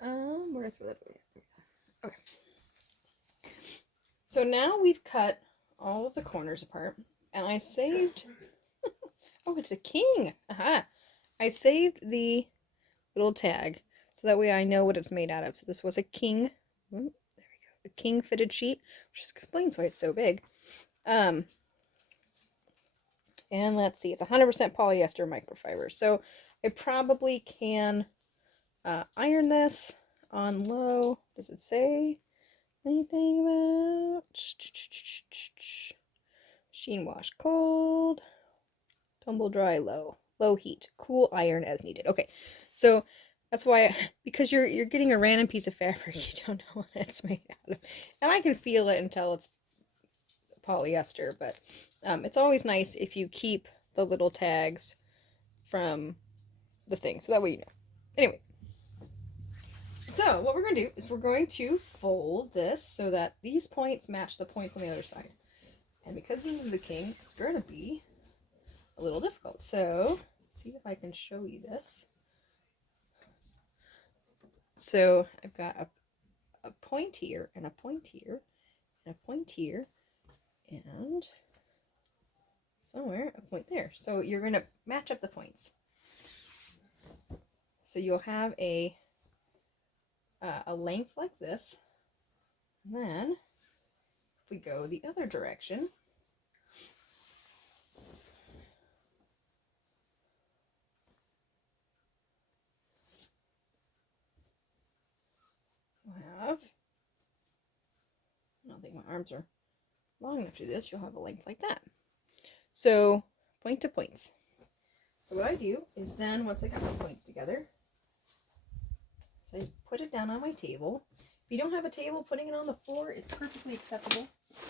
Where did I throw that away? Okay. So now we've cut all of the corners apart, and I saved. Oh, it's a king! Aha! I saved the little tag so that way I know what it's made out of. So this was a king. There we go. A king fitted sheet, which explains why it's so big. And let's see, it's 100% polyester microfiber. So I probably can iron this on low. Does it say anything about sheen wash cold, tumble dry low, low heat, cool iron as needed? Okay, so that's why, because you're getting a random piece of fabric, you don't know what it's made out of, and I can feel it and tell it's polyester, but it's always nice if you keep the little tags from the thing, so that way you know. Anyway, so what we're going to do is we're going to fold this so that these points match the points on the other side. And because this is a king, it's going to be a little difficult. So let's see if I can show you this. So I've got a point here, and a point here, and a point here, and somewhere a point there. So you're going to match up the points. So you'll have a length like this. And then if we go the other direction, we'll have, I don't think my arms are long enough to do this, you'll have a length like that. So point to points. So what I do is then once I got my points together, so I put it down on my table. If you don't have a table, putting it on the floor is perfectly acceptable.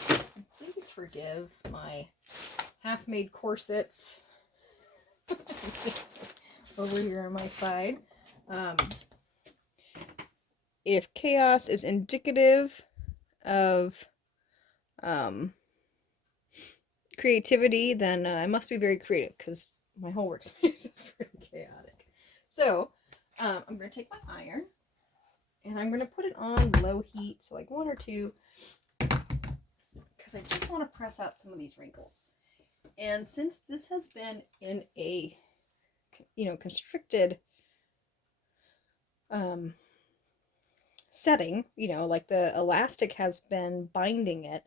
And please forgive my half-made corsets over here on my side. If chaos is indicative of creativity, then I must be very creative because my whole workspace is pretty chaotic. So I'm going to take my iron and I'm going to put it on low heat, so like 1 or 2, because I just want to press out some of these wrinkles. And since this has been in a, constricted setting, like the elastic has been binding it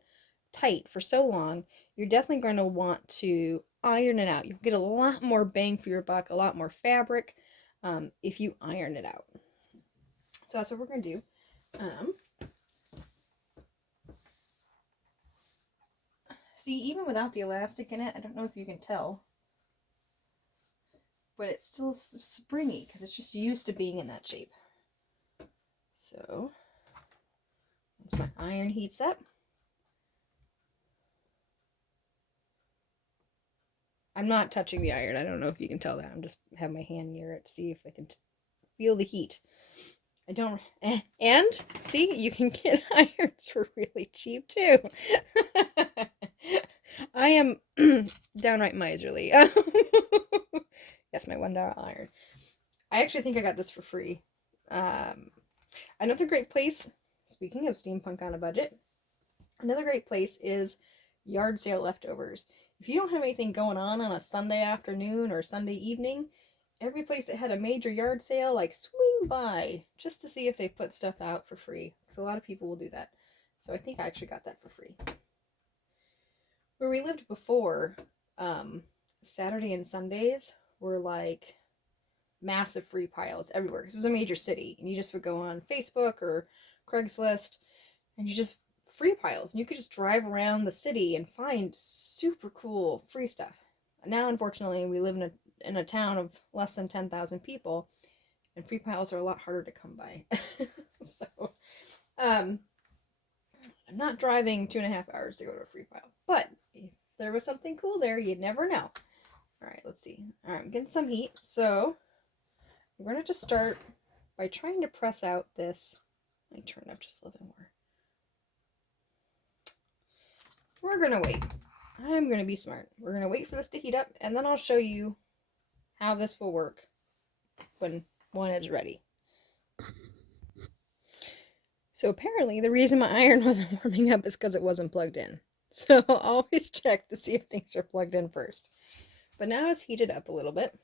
tight for so long, you're definitely going to want to iron it out. You'll get a lot more bang for your buck, a lot more fabric if you iron it out. So that's what we're going to do. See, even without the elastic in it, I don't know if you can tell, but it's still springy because it's just used to being in that shape. So once my iron heats up, I'm not touching the iron. I don't know if you can tell that. I'm just have my hand near it to see if I can feel the heat. I don't, and see, you can get irons for really cheap too. I am downright miserly. Yes, my $1 iron. I actually think I got this for free. Another great place, speaking of steampunk on a budget, another great place is yard sale leftovers. If you don't have anything going on a Sunday afternoon or Sunday evening, every place that had a major yard sale, like, swing by just to see if they put stuff out for free, because a lot of people will do that. So I think I actually got that for free. Where we lived before, Saturday and Sundays were like massive free piles everywhere because it was a major city, and you just would go on Facebook or Craigslist and you just free piles, and you could just drive around the city and find super cool free stuff. Now, unfortunately, we live in a town of less than 10,000 people, and free piles are a lot harder to come by. So, I'm not driving 2.5 hours to go to a free pile, but if there was something cool there, you'd never know. All right, let's see. All right, I'm getting some heat, so I'm going to just start by trying to press out this. Let me turn it up just a little bit more. We're going to wait. I'm going to be smart. We're going to wait for this to heat up, and then I'll show you how this will work when one is ready. So apparently the reason my iron wasn't warming up is because it wasn't plugged in. So always check to see if things are plugged in first. But now it's heated up a little bit.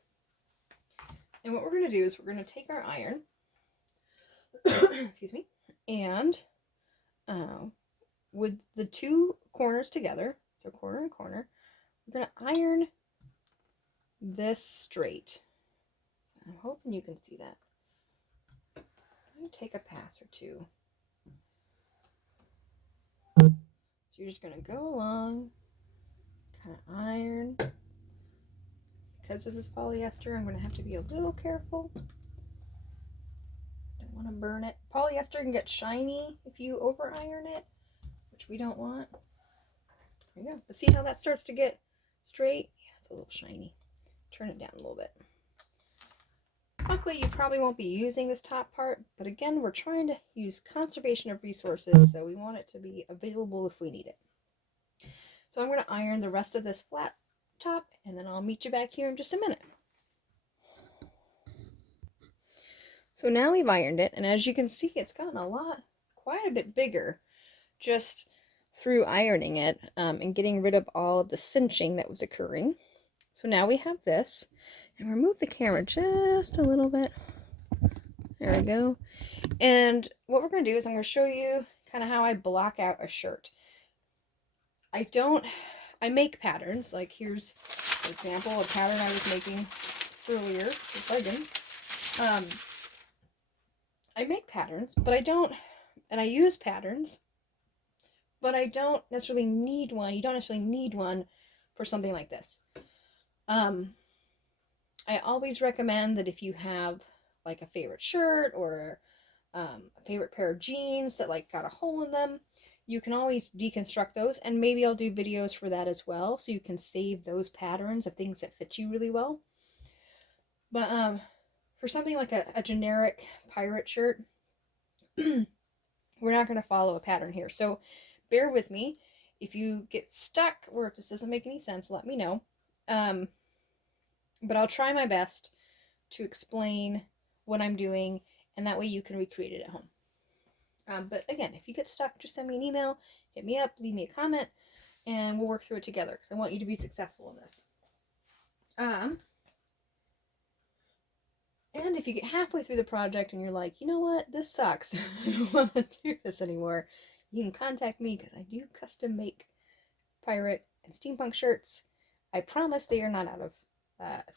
And what we're going to do is we're going to take our iron, excuse me, and with the two corners together, so corner and corner, we're going to iron this straight. So I'm hoping you can see that. I'm going to take a pass or two. So you're just going to go along, kind of iron. Because this is polyester, I'm going to have to be a little careful. Don't want to burn it. Polyester can get shiny if you over iron it, which we don't want. There you go. But see how that starts to get straight? Yeah, it's a little shiny. Turn it down a little bit. Luckily, you probably won't be using this top part, but again, we're trying to use conservation of resources, so we want it to be available if we need it. So I'm going to iron the rest of this flat top, and then I'll meet you back here in just a minute. So now we've ironed it, and as you can see, it's gotten quite a bit bigger just through ironing it and getting rid of all of the cinching that was occurring. So now we have this, and remove the camera just a little bit. There we go. And what we're going to do is I'm going to show you kind of how I block out a shirt. I make patterns. Like here's, for example, a pattern I was making earlier with leggings. I make patterns, but I don't, and I use patterns, but I don't necessarily need one. You don't necessarily need one for something like this. I always recommend that if you have like a favorite shirt or a favorite pair of jeans that like got a hole in them, you can always deconstruct those, and maybe I'll do videos for that as well, so you can save those patterns of things that fit you really well. But for something like a generic pirate shirt, we're not going to follow a pattern here. So bear with me. If you get stuck or if this doesn't make any sense, let me know. But I'll try my best to explain what I'm doing, and that way you can recreate it at home. But again, if you get stuck, just send me an email, hit me up, leave me a comment, and we'll work through it together because I want you to be successful in this. And if you get halfway through the project and you're like, you know what, this sucks, I don't want to do this anymore, you can contact me because I do custom make pirate and steampunk shirts. I promise they are not out of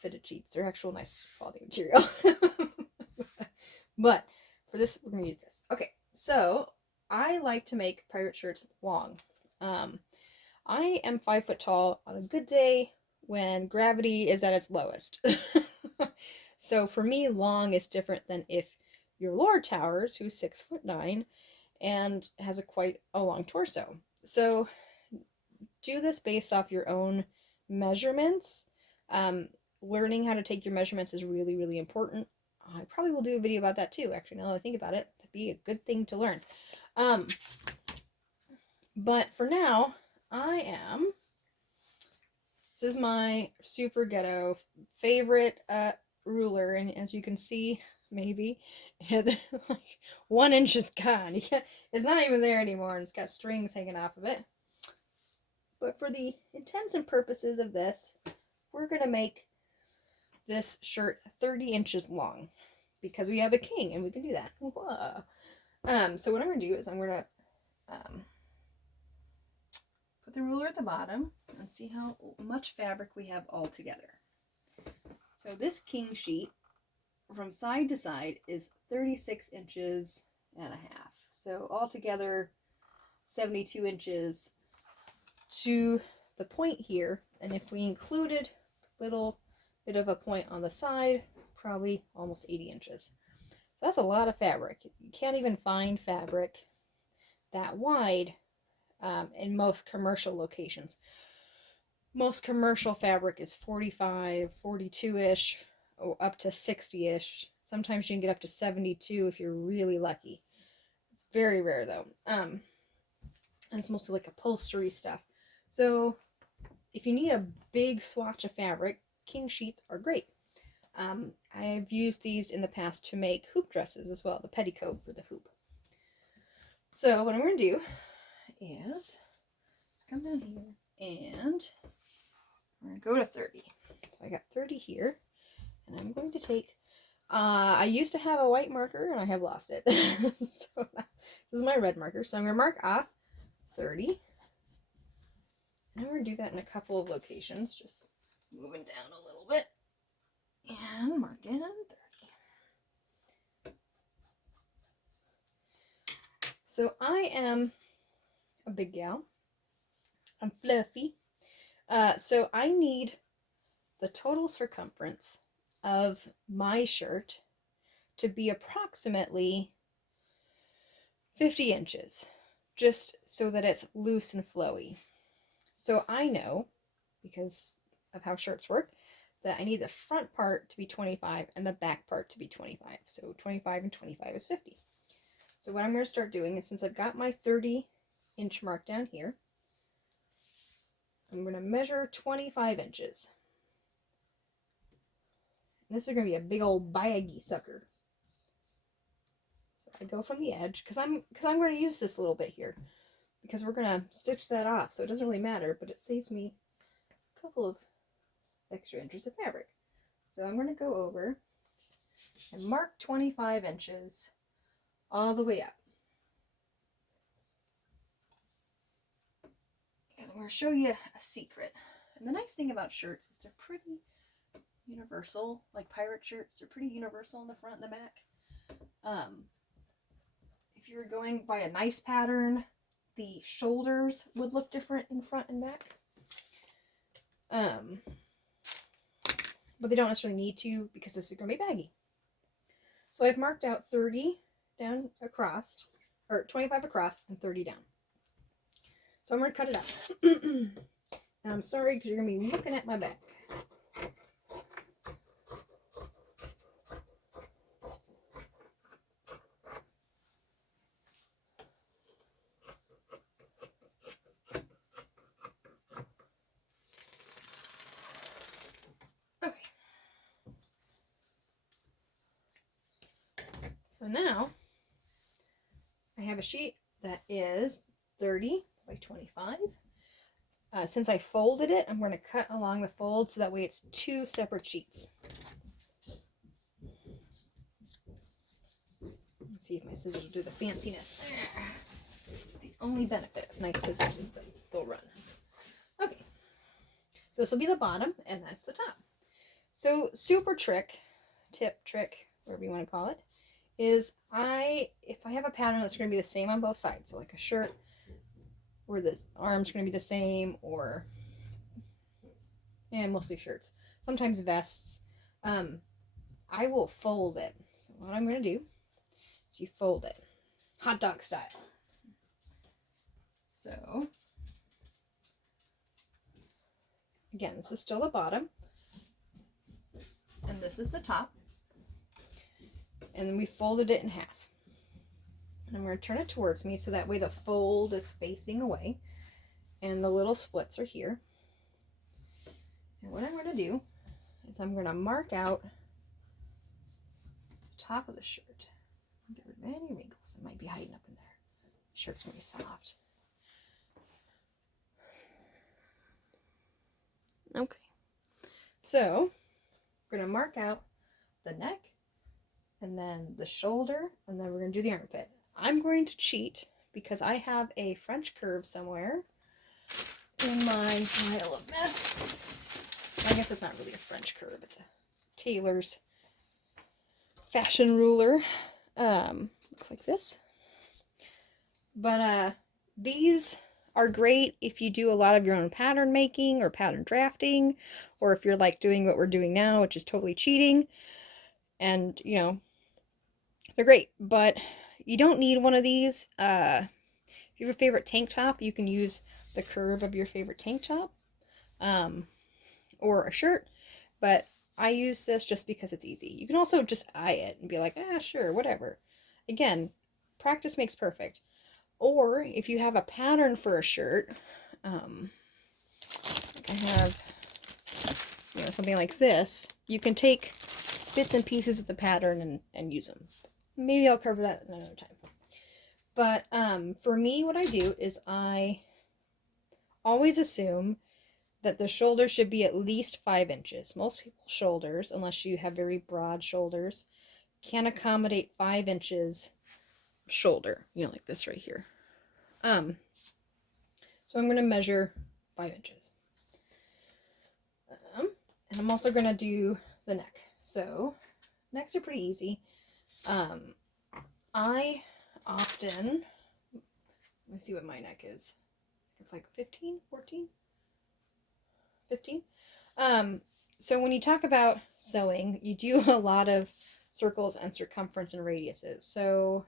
fitted sheets. They're actual nice quality material. But for this, we're going to use this. Okay, so I like to make pirate shirts long. I am 5 foot tall on a good day when gravity is at its lowest. So for me, long is different than if your Lord Towers, who's 6'9" and has quite a long torso. So do this based off your own measurements. Learning how to take your measurements is really, really important. I probably will do a video about that too, actually, now that I think about it. That'd be a good thing to learn. But for now, this is my super ghetto favorite ruler, and as you can see, maybe, like 1 inch is gone. It's not even there anymore, and it's got strings hanging off of it. But for the intents and purposes of this, we're going to make this shirt 30 inches long because we have a king and we can do that. Whoa. So what I'm going to do is I'm going to put the ruler at the bottom and see how much fabric we have all together. So this king sheet from side to side is 36 inches and a half. So altogether 72 inches to the point here. And if we included a little bit of a point on the side, probably almost 80 inches. So that's a lot of fabric. You can't even find fabric that wide in most commercial locations. Most commercial fabric is 45, 42-ish, or up to 60-ish. Sometimes you can get up to 72 if you're really lucky. It's very rare though. And it's mostly like upholstery stuff. So if you need a big swatch of fabric, king sheets are great. I've used these in the past to make hoop dresses as well, the petticoat for the hoop. So what I'm going to do is just come down here and we're going to go to 30. So I got 30 here, and I'm going to take, I used to have a white marker and I have lost it. So this is my red marker. So I'm going to mark off 30. And I'm going to do that in a couple of locations, just moving down a little bit and marking 30. So I am a big gal. I'm fluffy. So I need the total circumference of my shirt to be approximately 50 inches, just so that it's loose and flowy. So I know, because of how shirts work, that I need the front part to be 25 and the back part to be 25. So 25 and 25 is 50. So what I'm going to start doing is, since I've got my 30-inch mark down here, I'm going to measure 25 inches. And this is going to be a big old baggy sucker. So I go from the edge, because I'm going to use this a little bit here, because we're going to stitch that off, so it doesn't really matter, but it saves me a couple of extra inches of fabric. So I'm going to go over and mark 25 inches all the way up. Because I'm going to show you a secret. And the nice thing about shirts is they're pretty universal. Like pirate shirts, they're pretty universal in the front and the back. If you were going by a nice pattern, the shoulders would look different in front and back. But they don't necessarily need to, because this is going to be baggy. So I've marked out 30 down across, or 25 across and 30 down. So I'm going to cut it up. Now I'm sorry, because you're going to be looking at my back. Okay. So now I have a sheet that is 30 by 25. Since I folded it, I'm going to cut along the fold so that way it's two separate sheets. Let's see if my scissors will do the fanciness. It's the only benefit of nice scissors is that they'll run. Okay, so this will be the bottom and that's the top. So super trick, tip, trick, whatever you want to call it, is if I have a pattern that's going to be the same on both sides, so like a shirt where the arm's going to be the same, or mostly shirts, sometimes vests, I will fold it. So what I'm going to do is you fold it, hot dog style. So again, this is still the bottom, and this is the top, and then we folded it in half. And I'm going to turn it towards me so that way the fold is facing away and the little splits are here. And what I'm going to do is I'm going to mark out the top of the shirt. Get rid of any wrinkles that might be hiding up in there. The shirt's going to be soft. Okay. So we're going to mark out the neck and then the shoulder, and then we're going to do the armpit. I'm going to cheat because I have a French curve somewhere in my pile of mess. I guess it's not really a French curve, it's a tailor's fashion ruler. Looks like this. But these are great if you do a lot of your own pattern making or pattern drafting, or if you're like doing what we're doing now, which is totally cheating. And, you know, they're great, but you don't need one of these. If you have a favorite tank top, you can use the curve of your favorite tank top, or a shirt, but I use this just because it's easy. You can also just eye it and be like, sure, whatever. Again, practice makes perfect. Or if you have a pattern for a shirt, like I have, something like this, you can take bits and pieces of the pattern and use them. Maybe I'll cover that another time. But for me, what I do is I always assume that the shoulder should be at least 5 inches. Most people's shoulders, unless you have very broad shoulders, can accommodate 5 inches shoulder, you know, like this right here. So I'm going to measure 5 inches. And I'm also going to do the neck. So necks are pretty easy. I often, let me see what my neck is. It's like 15, 14, 15. So when you talk about sewing, you do a lot of circles and circumference and radiuses. So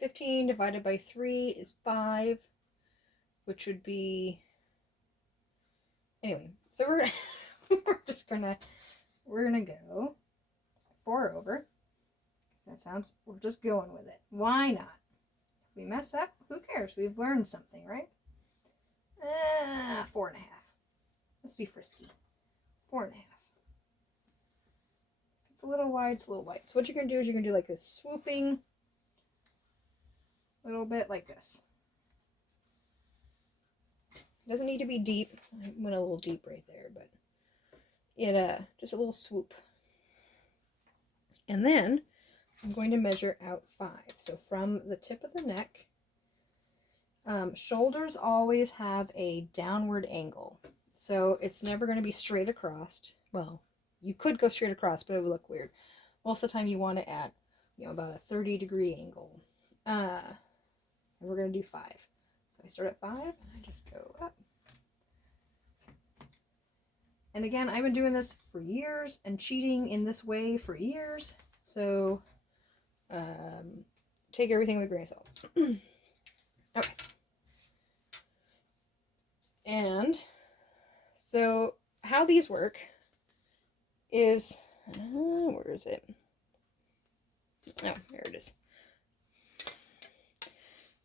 15 divided by 3 is 5, which would be, anyway, so we're we're gonna go 4 over. That sounds, we're just going with it. Why not? If we mess up, who cares? We've learned something, right? 4.5. Let's be frisky. 4.5. It's a little wide, it's a little wide. So what you're gonna do is you're gonna do like this swooping little bit like this. It doesn't need to be deep. I went a little deep right there, but it just a little swoop. And then I'm going to measure out 5. So from the tip of the neck, shoulders always have a downward angle. So it's never going to be straight across. Well, you could go straight across, but it would look weird. Most of the time you want it at, you know, about a 30-degree angle. And we're going to do 5. So I start at 5 and I just go up. And again, I've been doing this for years and cheating in this way for years. So take everything with a grain of salt. Okay. And so how these work is, where is it? Oh, there it is.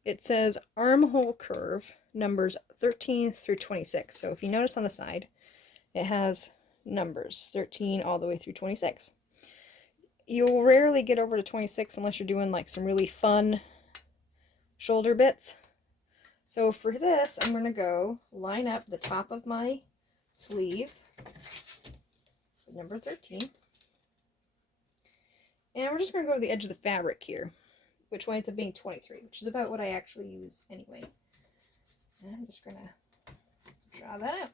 It says armhole curve numbers 13 through 26. So if you notice on the side, it has numbers 13 all the way through 26. You'll rarely get over to 26 unless you're doing like some really fun shoulder bits. So for this, I'm going to go line up the top of my sleeve, number 13. And we're just going to go to the edge of the fabric here, which winds up being 23, which is about what I actually use anyway. And I'm just going to draw that out.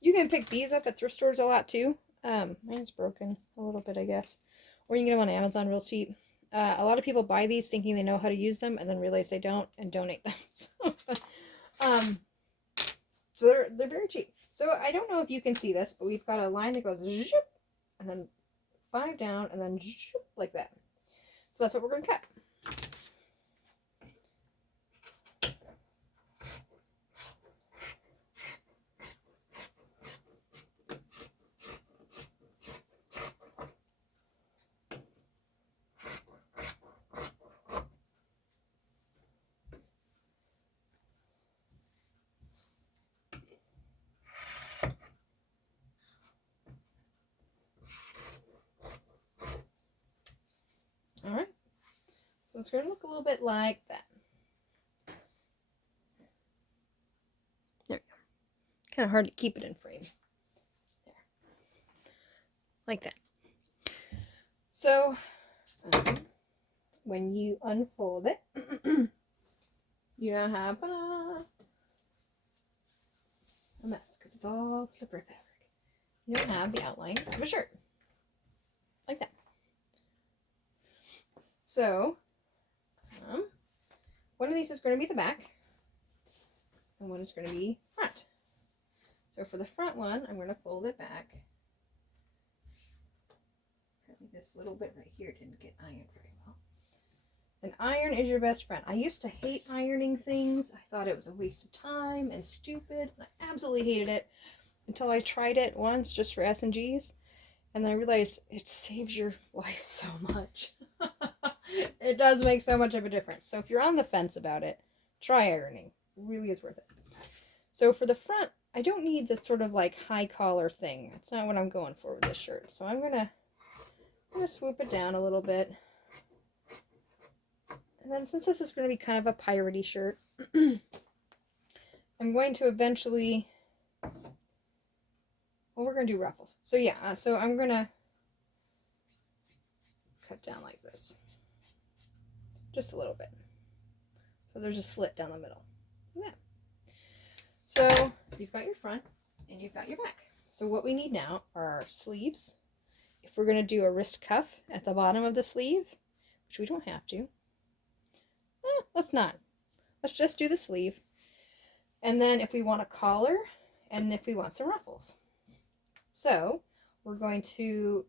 You can pick these up at thrift stores a lot too. Mine's broken a little bit, I guess. Or you can get them on Amazon real cheap. A lot of people buy these thinking they know how to use them and then realize they don't and donate them. So they're very cheap. So I don't know if you can see this, but we've got a line that goes zip, and then 5 down and then zip, like that. So that's what we're going to cut. Alright, so it's going to look a little bit like that. There we go. Kind of hard to keep it in frame. There. Like that. So, when you unfold it, you now have a mess because it's all slippery fabric. You don't have the outline of a shirt. Like that. So, one of these is going to be the back, and one is going to be front. So for the front one, I'm going to fold it back. This little bit right here didn't get ironed very well. And iron is your best friend. I used to hate ironing things. I thought it was a waste of time and stupid. I absolutely hated it until I tried it once just for S&Gs. And then I realized it saves your life so much. It does make so much of a difference. So if you're on the fence about it, try ironing. It really is worth it. So for the front I don't need this sort of like high collar thing. That's not what I'm going for with this shirt. So I'm gonna swoop it down a little bit. And then since this is going to be kind of a piratey shirt, I'm going to eventually, well, we're going to do ruffles. So yeah, so I'm going to cut down like this. Just a little bit. So there's a slit down the middle. Yeah. So you've got your front and you've got your back. So what we need now are our sleeves. If we're going to do a wrist cuff at the bottom of the sleeve, which we don't have to, let's not. Let's just do the sleeve. And then if we want a collar and if we want some ruffles. So we're going to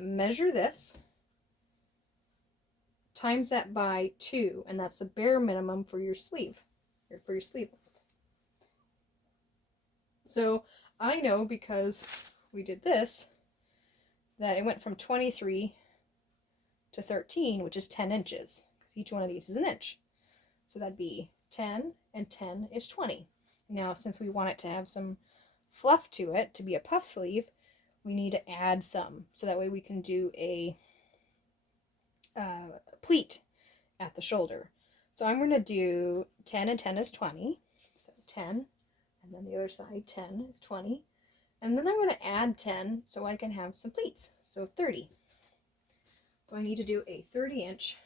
measure this, times that by 2, and that's the bare minimum for your sleeve, or for your sleeve length. So I know, because we did this, that it went from 23 to 13, which is 10 inches, because each one of these is an inch. So that'd be 10, and 10 is 20. Now, since we want it to have some fluff to it, to be a puff sleeve, we need to add some, so that way we can do a pleat at the shoulder. So I'm going to do 10 and 10 is 20. So 10, and then the other side, 10 is 20. And then I'm going to add 10 so I can have some pleats. So 30. So I need to do a 30-inch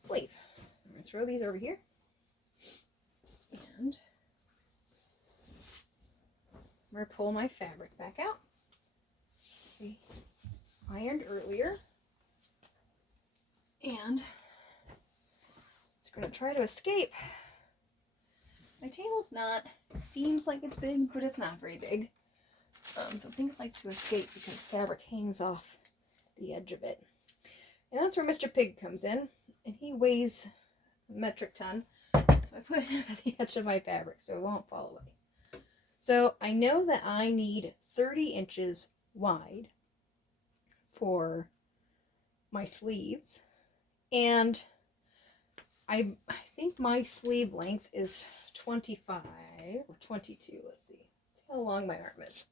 sleeve. I'm going to throw these over here. And I'm going to pull my fabric back out. We ironed earlier. And it's going to try to escape. My table's not, it seems like it's big, but it's not very big. So things like to escape because fabric hangs off the edge of it. And that's where Mr. Pig comes in, and he weighs a metric ton. So I put him at the edge of my fabric so it won't fall away. So I know that I need 30 inches wide for my sleeves. And I think my sleeve length is 25 or 22. Let's see. See how long my arm is.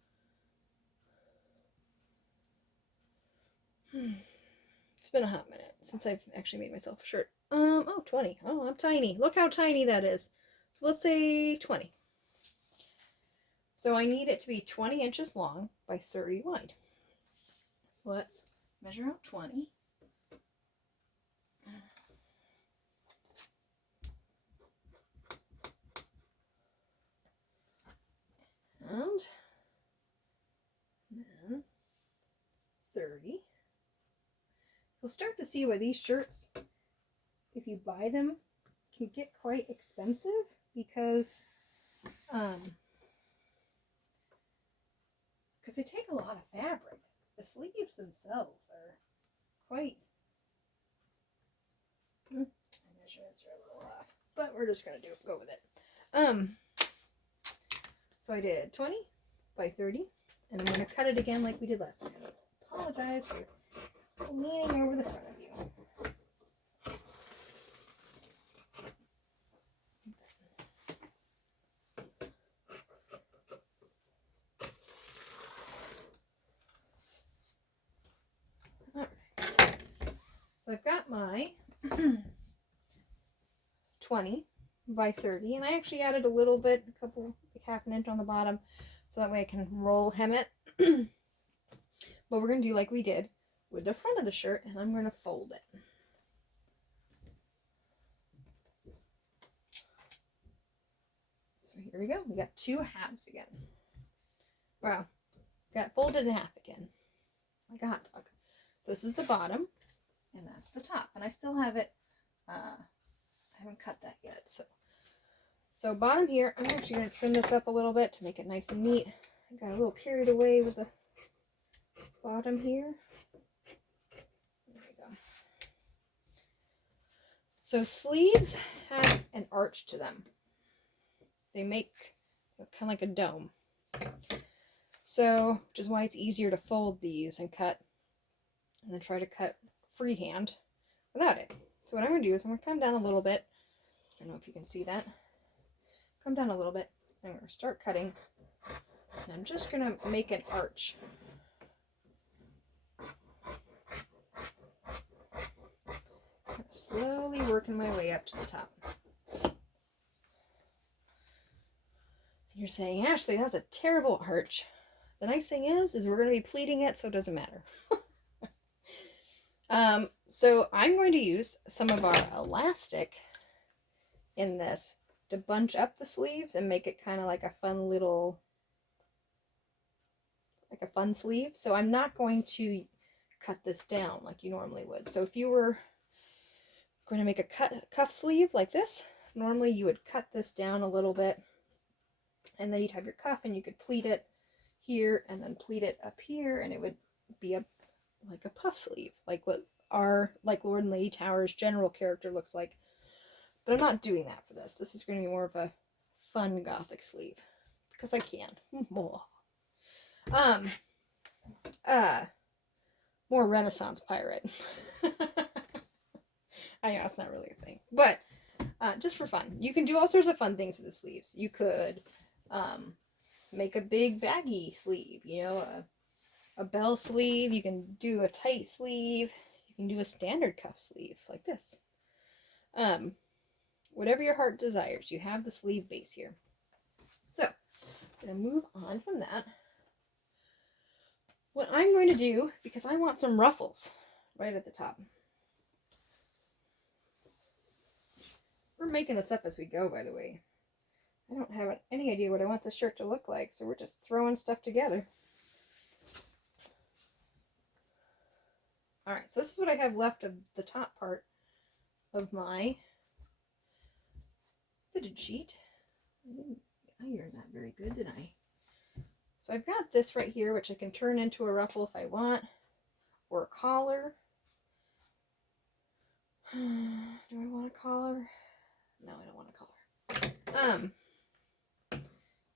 It's been a hot minute since I've actually made myself a shirt. Oh, 20. Oh, I'm tiny. Look how tiny that is. So let's say 20. So I need it to be 20 inches long by 30 wide. So let's measure out 20. And then 30. You'll start to see why these shirts, if you buy them, can get quite expensive because they take a lot of fabric. The sleeves themselves are quite, my measurements are a little off, but we're just going to go with it. So I did 20 by 30, and I'm going to cut it again like we did last time. I apologize for leaning over the front of you. Alright. So I've got my 20 by 30, and I actually added a little bit, a couple, like half an inch on the bottom, so that way I can roll hem it. But we're going to do like we did with the front of the shirt, and I'm going to fold it. So here we go. We got 2 halves again. Wow. Got folded in half again. Like a hot dog. So this is the bottom, and that's the top. And I still have it, I haven't cut that yet. So bottom here, I'm actually going to trim this up a little bit to make it nice and neat. I got a little carried away with the bottom here. There we go. So sleeves have an arch to them. They make kind of like a dome. So, which is why it's easier to fold these and cut, and then try to cut freehand without it. So what I'm going to do is I'm going to come down a little bit. I don't know if you can see that. Come down a little bit I'm going to start cutting, and I'm just going to make an arch. Slowly working my way up to the top. You're saying, Ashley, that's a terrible arch. The nice thing is we're going to be pleating it, so it doesn't matter. So I'm going to use some of our elastic in this to bunch up the sleeves and make it kind of like a fun little, like a fun sleeve. So I'm not going to cut this down like you normally would. So if you were going to make a cuff sleeve like this, normally you would cut this down a little bit, and then you'd have your cuff and you could pleat it here and then pleat it up here, and it would be like a puff sleeve, like what our Lord and Lady Tower's general character looks like. But I'm not doing that for this. This is going to be more of a fun gothic sleeve because I can. More Renaissance pirate. I know it's not really a thing, but just for fun. You can do all sorts of fun things with the sleeves. You could make a big baggy sleeve, you know, a bell sleeve. You can do a tight sleeve. You can do a standard cuff sleeve like this. Whatever your heart desires. You have the sleeve base here. So I'm going to move on from that. What I'm going to do, because I want some ruffles right at the top. We're making this up as we go, by the way. I don't have any idea what I want this shirt to look like, so we're just throwing stuff together. Alright, so this is what I have left of the top part of my fitted sheet. I didn't iron that very good, did I? So I've got this right here, which I can turn into a ruffle if I want, or a collar. Do I want a collar? No, I don't want a collar.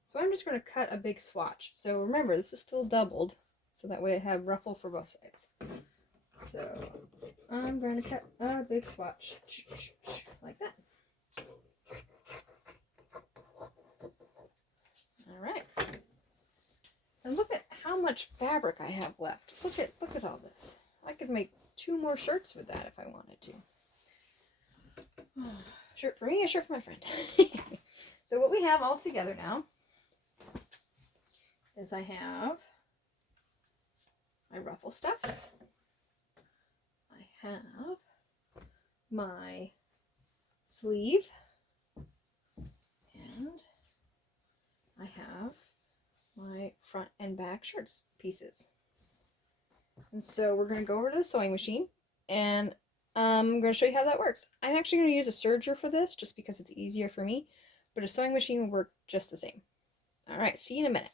So I'm just going to cut a big swatch. So remember, this is still doubled, so that way I have ruffle for both sides. So I'm going to cut a big swatch like that. All right. And look at how much fabric I have left. Look at all this. I could make 2 more shirts with that if I wanted to. Shirt for me, a shirt for my friend. So what we have all together now is I have my ruffle stuff. I have my sleeve. And I have my front and back shirts pieces. And so we're going to go over to the sewing machine, and I'm going to show you how that works. I'm actually going to use a serger for this just because it's easier for me, but a sewing machine will work just the same. Alright, see you in a minute.